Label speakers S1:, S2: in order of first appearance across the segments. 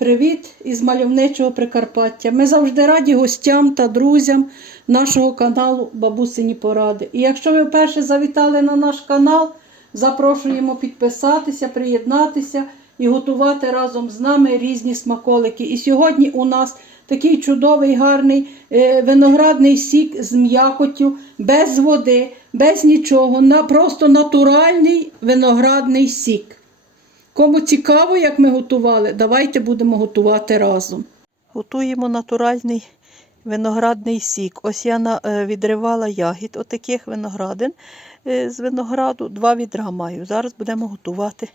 S1: Привіт із мальовничого Прикарпаття. Ми завжди раді гостям та друзям нашого каналу Бабусині Поради. І якщо ви вперше завітали на наш канал, запрошуємо підписатися, приєднатися і готувати разом з нами різні смаколики. І сьогодні у нас такий чудовий, гарний е, виноградний сік з м'якоттю, без води, без нічого, просто натуральний виноградний сік. Кому цікаво, як ми готували, давайте будемо готувати разом. Готуємо натуральний виноградний сік. Ось я е, відривала ягід отаких виноградин е, з винограду. Два відра маю. Зараз будемо готувати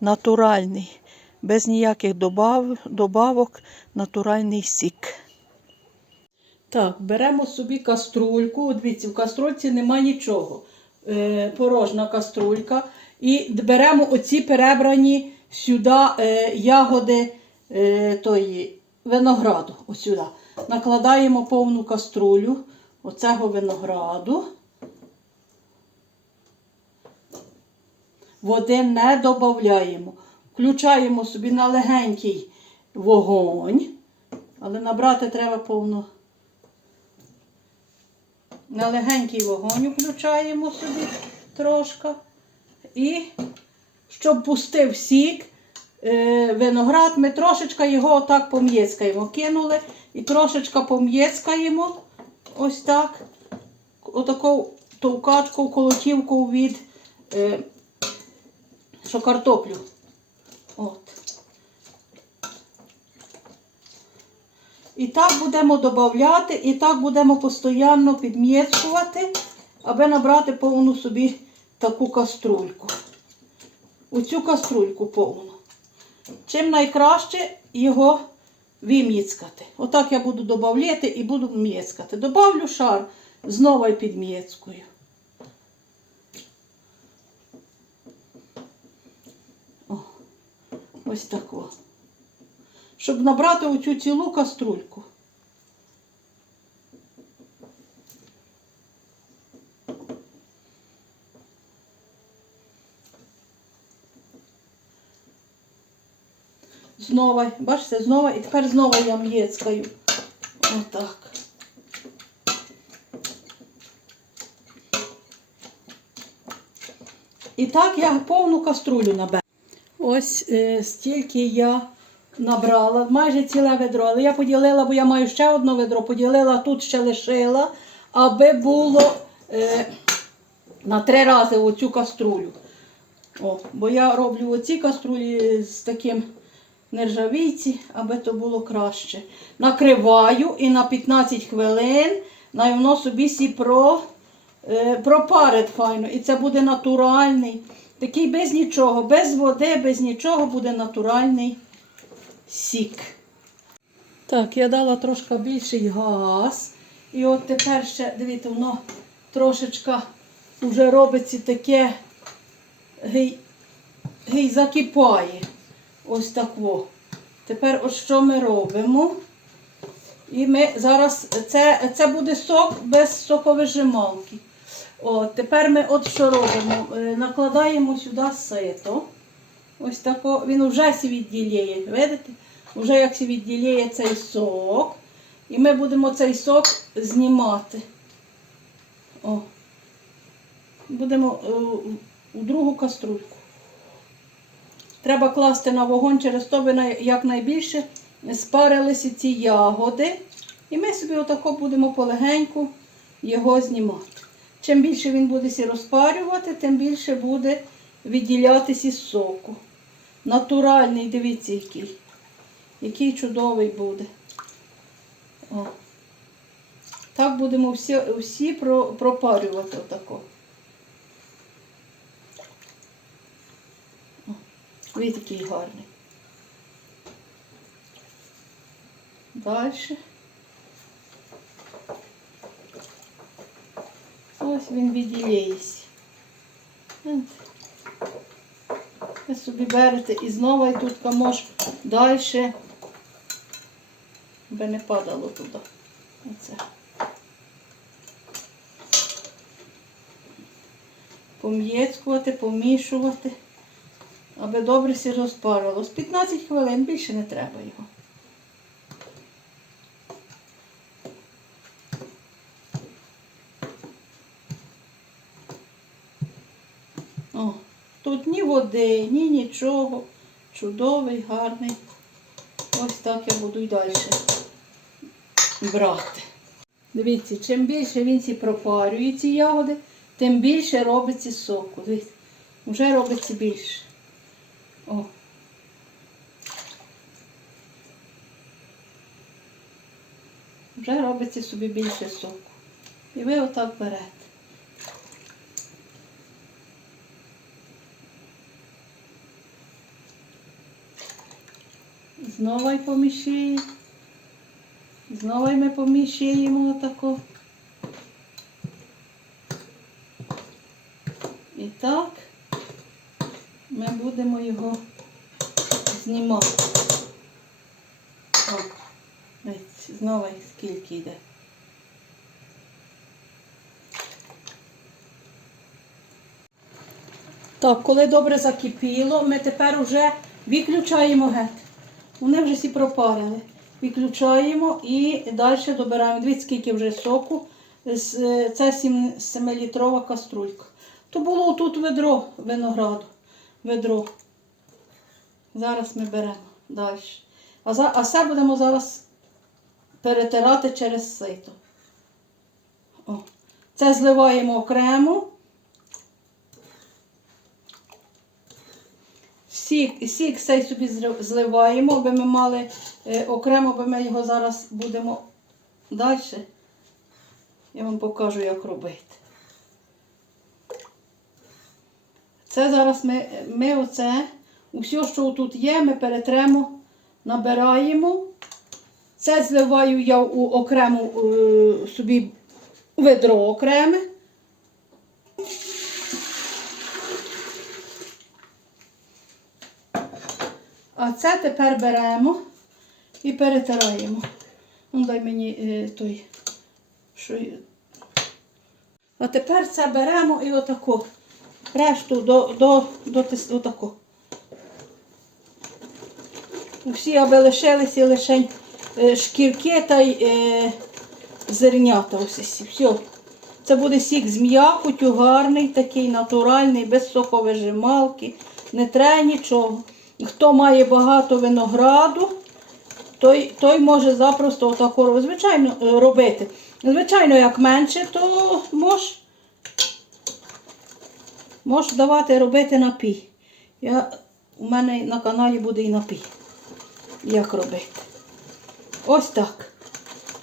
S1: натуральний, без ніяких добав, добавок, натуральний сік. Так, беремо собі каструльку. Дивіться, в каструльці нема нічого. Е, порожна каструлька. І беремо оці перебрані сюди е, ягоди е, тої, винограду. Ось. Накладаємо повну каструлю оцього винограду. Води не додаємо. Включаємо собі на легенький вогонь, але набрати треба повну. На легенький вогонь включаємо собі трошки. І щоб пустив сік, е, виноград, ми трошечки його отак пом'єцкаємо. Кинули і трошечки пом'єцкаємо. Ось так. Отаку товкачку, колотівку від е, що картоплю. От. І так будемо додати, і так будемо постійно підм'єцкувати, аби набрати повну собі таку каструльку. Оцю каструльку повну. Чим найкраще його вим'єцкати. Отак я буду додавати і буду м'єцкати. Добавлю шар, знову і підм'єцкую. Ось так. Щоб набрати оцю цілу каструльку. Знову, бачите, знову, і тепер знову я м'єцкаю. Отак. І так я повну каструлю наберу. Ось е, стільки я набрала, майже ціле ведро. Але я поділила, бо я маю ще одне ведро, поділила, тут ще лишила, аби було е, на три рази оцю каструлю. О, бо я роблю оці каструлі з таким нержавійці, аби то було краще. Накриваю і на 15 хвилин на воно собі сі е, пропарить файно. І це буде натуральний. Такий без нічого, без води, без нічого буде натуральний сік. Так, я дала трошки більший газ. І от тепер ще, дивіться, воно трошечка вже робиться таке гей, гей закипає. Ось так во. Тепер от що ми робимо? І ми зараз, це, це буде сок без соковижималки. От, тепер ми от що робимо? Е, Накладаємо сюди сито. Ось тако, він вже сі відділяє. Видите? Вже як сі відділяє цей сок. І ми будемо цей сок знімати. О. Будемо е, у другу каструльку. Треба класти на вогонь через то, якнайбільше спарилися ці ягоди. І ми собі отако будемо полегеньку його знімати. Чим більше він буде розпарювати, тим більше буде відділятися із соку. Натуральний, дивіться, який. Який чудовий буде. О. Так будемо всі, всі пропарювати отако. Він такий гарний. Далі. Ось він відділяється. Ви собі берете і знову тут камош далі, би не падало туди. Оце. Пом'єцькувати, помішувати. Аби добре розпарилось. 15 хвилин, більше не треба його. О, тут ні води, ні нічого. Чудовий, гарний. Ось так я буду й далі брати. Дивіться, чим більше він ці пропарює ці ягоди, тим більше робиться соку. Дивіться, вже робиться більше. О. Вже робиться собі більше соку. І ви отак берете. Знову й помішуємо. Знову й ми помішуємо отако. І так ми будемо його знімати. О, ось, знову скільки йде. Так, коли добре закипіло, ми тепер вже відключаємо геть. Вони вже всі пропарили. Відключаємо і далі добираємо. Дивіться, скільки вже соку. Е, Це 7-літрова каструлька. То було тут ведро винограду. Ведро. Зараз ми беремо далі. А, за, а все будемо зараз перетирати через сито. О. Це зливаємо окремо. Сік, сік цей собі зливаємо, аби ми мали е, окремо, бо ми його зараз будемо далі. Я вам покажу, як робити. Це зараз ми, ми оце, усе, що тут є, ми перетремо, набираємо. Це зливаю я у окрему е, собі ведро окреме. А це тепер беремо і перетираємо. Ну, дай мені е, той. Що... А тепер це беремо і отако. Решту до, до, до, тис- отако. Всі аби лишилися лише е, шкірки та й е, зернята. Ось. Все. Це буде сік з м'якотю, гарний, такий натуральний, без соковижималки. Не треба нічого. Хто має багато винограду, той, той може запросто отако звичайно е, робити. Звичайно, як менше, то мож, мож давати робити напій. Я, у мене на каналі буде і напій. Як робити. Ось так.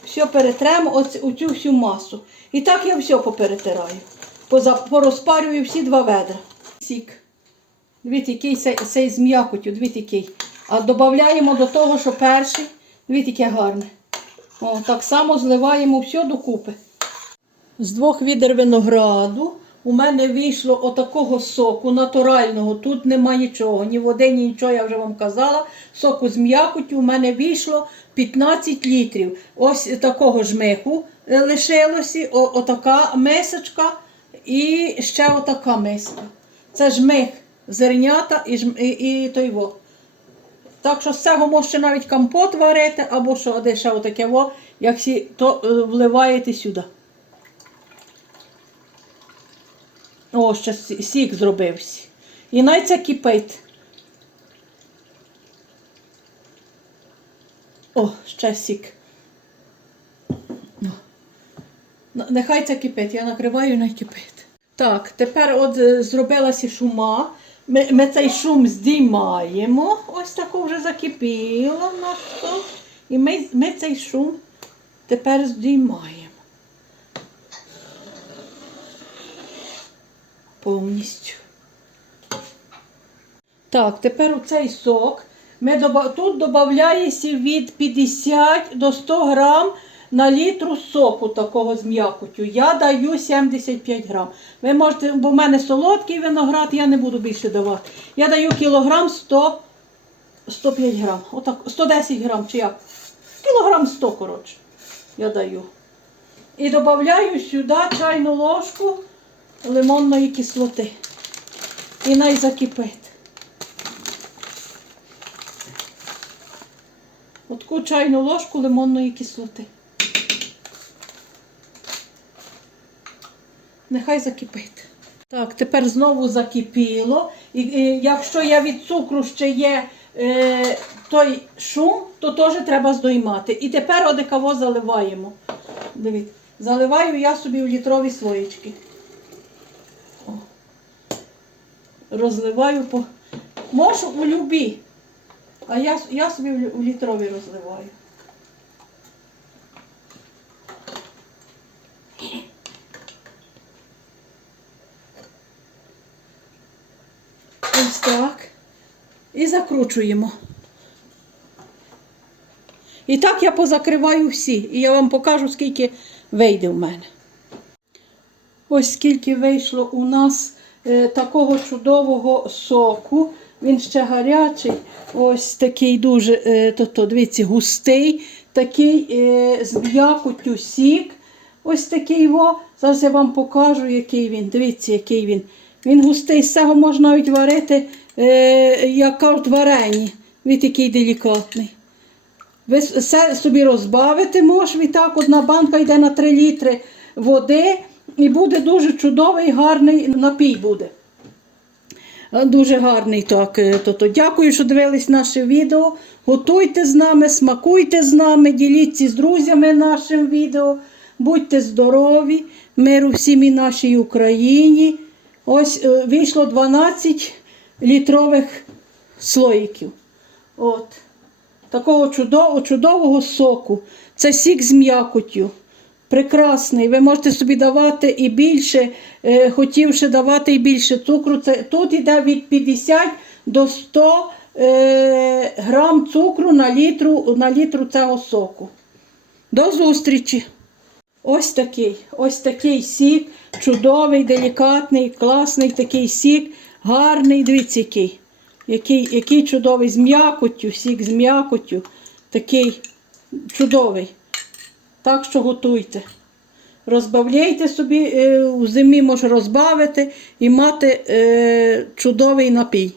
S1: Все перетремо оцю, оцю всю масу. І так я все поперетираю. Порозпарюю всі два ведра. Сік. Дивіться, який цей, цей з м'якотю, дивіться, який. А додаємо до того, що перший, дивіться, яке гарне. О, так само зливаємо все докупи. З двох відер винограду у мене вийшло отакого соку натурального. Тут нема нічого, ні води, ні нічого, я вже вам казала. Соку з м'якоттю у мене вийшло 15 літрів. Ось такого жмиху е, лишилося, отака мисочка і ще отака миска. Це жмих зернята і, жм- і, і той во. Так що з цього можете навіть компот варити, або що де ще отаке во, як сі, то е, вливаєте сюди. О, ще сік зробився. І це кипить. О, ще сік. Нехай це кипить, я накриваю і не кипить. Так, тепер от е, зробилася шума. Ми, ми цей шум здіймаємо. Ось тако вже закипіло в нас. І ми, ми цей шум тепер здіймаємо. Повністю. Так, тепер у цей сок ми доба... тут додається від 50 до 100 грам на літру соку такого з м'якотю. Я даю 75 грам. Ви можете, бо в мене солодкий виноград, я не буду більше давати. Я даю кілограм 100, 105 грам. Отак, 110 грам чи як? Кілограм 100, коротше, я даю. І додаю сюди чайну ложку лимонної кислоти. І най закипить. Отку чайну ложку лимонної кислоти. Нехай закипить. Так, тепер знову закипіло. І, і Якщо я від цукру ще є е, той шум, то теж треба здоймати. І тепер одекаво заливаємо. Дивіться, заливаю я собі в літрові слоєчки. Розливаю по. Можу у любі. А я, я собі в літрові розливаю. Ось так. І закручуємо. І так я позакриваю всі. І я вам покажу, скільки вийде в мене. Ось скільки вийшло у нас такого чудового соку. Він ще гарячий, ось такий дуже, е, то-то, дивіться, густий, такий е, з м'якоттю сік. Ось такий во. Зараз я вам покажу, який він. Дивіться, який він. Він густий, з цього можна навіть варити, е, як кажуть, варені. Він такий делікатний. Ви все собі розбавити можеш, і так одна банка йде на 3 літри води, і буде дуже чудовий, гарний напій буде. Е, Дуже гарний так. е, То-то. Дякую, що дивились наше відео. Готуйте з нами, смакуйте з нами, діліться з друзями нашим відео. Будьте здорові, миру всім і нашій Україні. Ось е, вийшло 12 літрових слоїків. От. Такого чудового, чудового соку. Це сік з м'якоттю. Прекрасний. Ви можете собі давати і більше, е, хотівши давати і більше цукру. Це, тут йде від 50 до 100 е, грам цукру на літру, на літру цього соку. До зустрічі! Ось такий, ось такий сік, чудовий, делікатний, класний такий сік, гарний, дивіться, який. Який, який чудовий з м'якоттю, сік з м'якоттю. Такий чудовий. Так що готуйте. Розбавляйте собі, в у зимі може розбавити і мати е, чудовий напій.